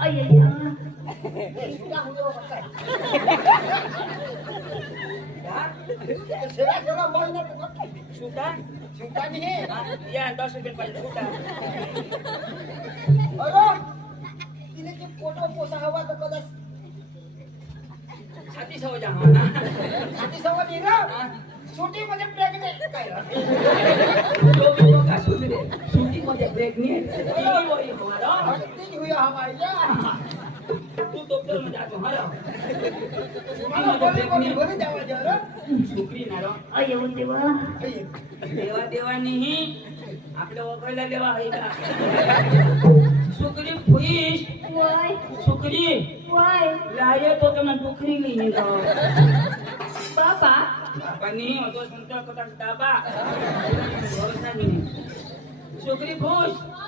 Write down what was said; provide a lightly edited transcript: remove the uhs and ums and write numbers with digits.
अय्या सुद्धा होते बाबा काय सेवा करा बोल ना सुटा सुद्धा नाही या 10 रुपये पाहिजे सुटा अरे तिने ते फोटो पोसा हवा तर कदा छाती सवय हा ना छाती सवा नाही ना छोटी मध्ये प्रेग्नेंट काय तो भी वो का सुटे सुटी मध्ये प्रेग्नेंट ती वही हमारा हट्टी हुई हमारा तू डॉक्टर मध्ये जातो हरा मला बोले जावा जरा सुकरी ना रो अय्या देवा देवा देवानीही आपल्या ओळखायला देवा आहे का सुकरी फुईश वय सुकरी वय लाये तो तुम्हाला डुकरी नाही बाबा पण तो सुनता कथा दाबा भरोसा नाही सुकरी खुश